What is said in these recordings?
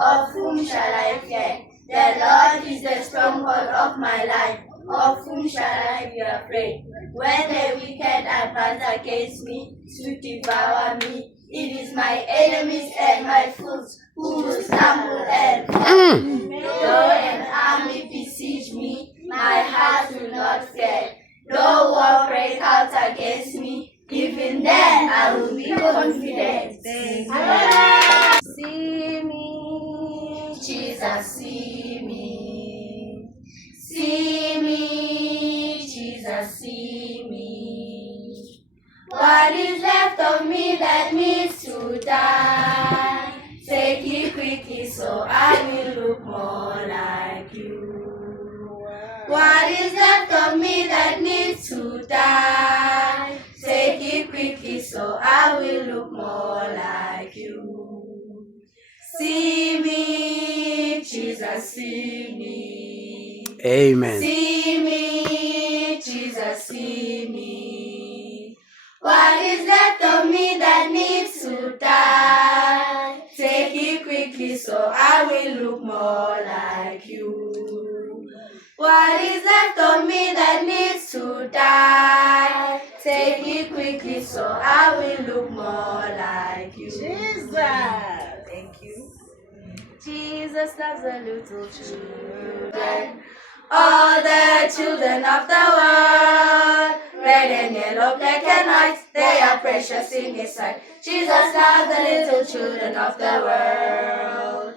Of whom shall I fear? The Lord is the stronghold of my life. Of whom shall I be afraid? When the wicked advance against me to devour me, it is my enemies and my foes who will stumble and fall. Though an army besiege me, my heart will not fear. Though war break out against me, even then I will be confident. See me, Jesus, see me. See me, Jesus, see me. What is left of me that needs to die? Take it quickly so I will look more like you. What is left of me that needs to die? Take it quickly so I will look more like you. See me, Jesus, see me. Amen. See me, Jesus, see me. What is left of me that needs to die? Take it quickly so I will look more like you. What is left of me that needs to die? Take it quickly so I will look more like you. Jesus. Thank you. Jesus loves the little children, all the children of the world. Red and yellow, black and white, they are precious in His sight. Jesus loves the little children of the world.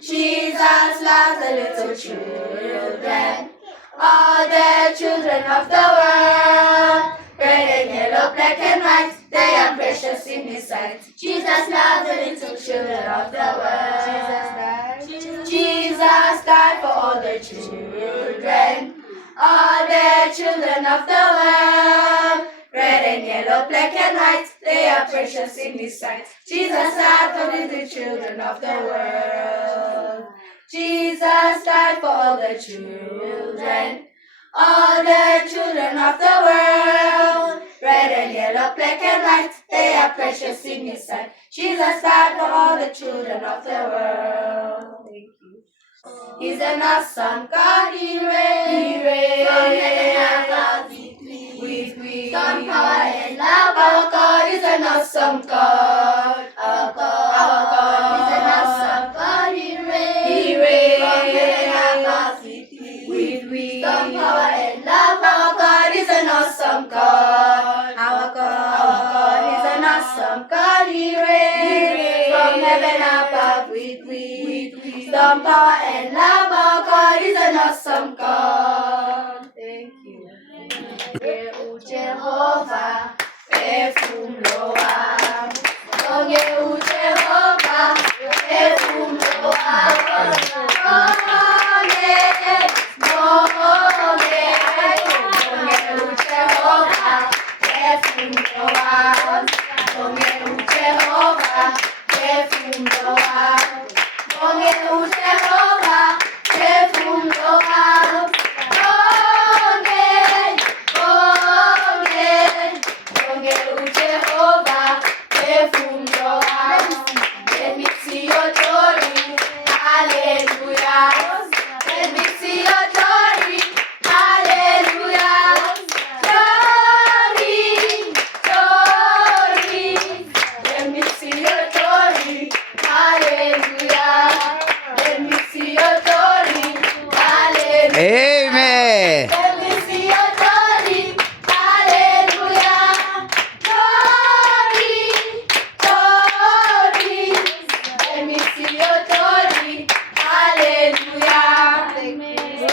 Jesus loves the little children, all the children of the world. Red and yellow, black and white, they are precious in His sight. Jesus loves the little children of the world. Jesus died for all the children, all the children of the world. Red and yellow, black and white, they are precious in His sight. Jesus died for the little children of the world. Jesus died for all the children, all the children of the world. Red and yellow, black and white, they are precious in His sight. Jesus died for all the children of the world. Thank you. He's an awesome God, He reigns from heaven above with wisdom, power, and love. Our God is an awesome God. Our God He reigns from heaven above with wisdom, power, and love. Our God is an awesome God. Thank you. Jehovah, Efumloa. Onge Jehovah, Efumloa. Amen. Let me see your glory. Hallelujah. Glory, glory. Let me see your glory. Hallelujah. Amen.